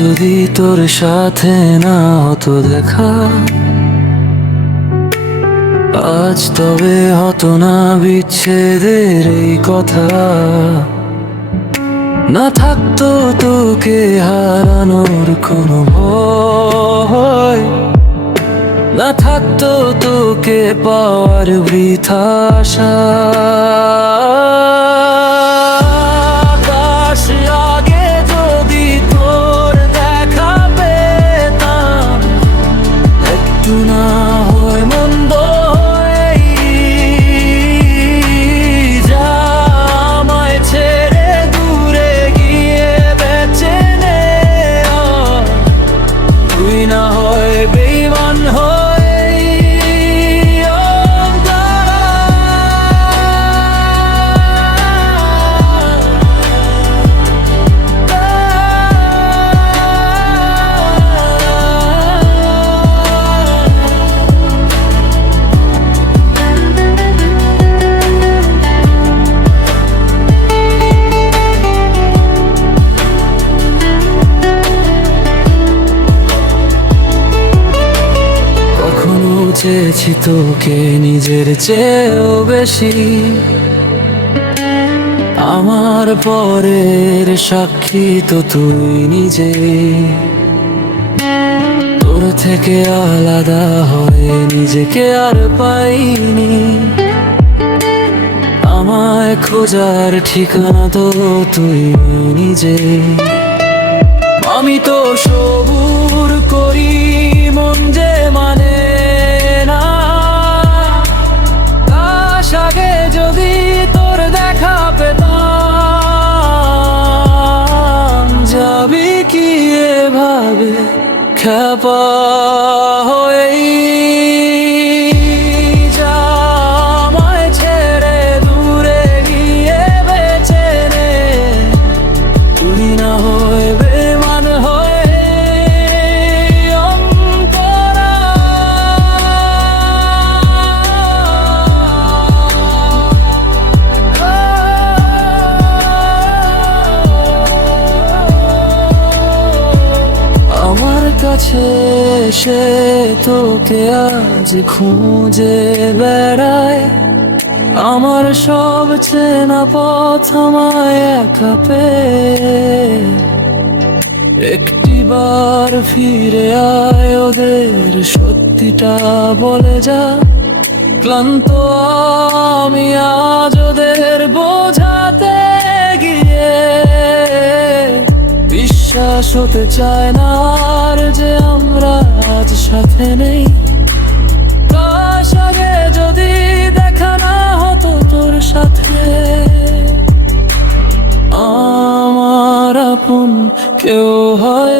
যদি তোর সাথে না হতো দেখা, আজ তবে হতো না বিচ্ছেদের এই কথা। না থাকতো তোকে হারানোর কোনো ভয়, না থাকতো তোকে পাওয়ার বৃথা আশা। আকাশ আগে যদি তোর দেখা পেতাম, একটু না হয় মন্দ হয়েই যা, আমায় ছেড়ে দূরে গিয়ে বেঁচে নে। তুই না হয় বেঈমান হয়ে চেয়েছি তোকে নিজের চেয়েও বেশি, আমার পরের সাক্ষী তো তুই নিজে। তোর থেকে আলাদা হয়ে নিজেকে আর পাইনি, আমায় খোঁজার ঠিকানা তো তুই নিজে। আমি তো সবুর করি মন যে মানে না, কাশ আগে যদি তোর দেখা পেতাম। যাবি কি এভাবে খ্যাপা হয়েই যা, আমায় ছেড়ে দূরে গিয়ে বেঁচে নে। তুই না হয় বেঈমান হয়ে অন্তরা। আমার কাছে সে তোকে আজ খুঁজে বেড়ায়, আমার সব চেনা পথ আমায় একা পেয়ে। একটিবার ফিরে আয়, ওদের সত্যিটা বলে যা। ক্লান্ত আমি আজ ওদের বোঝাতে গিয়ে, বিশ্বাস হতে চায় না আর যে আমরা আজ সাথে নেই। কাশ আগে যদি দেখা না হতো তোর সাথে, আমার আপন কেউ হয়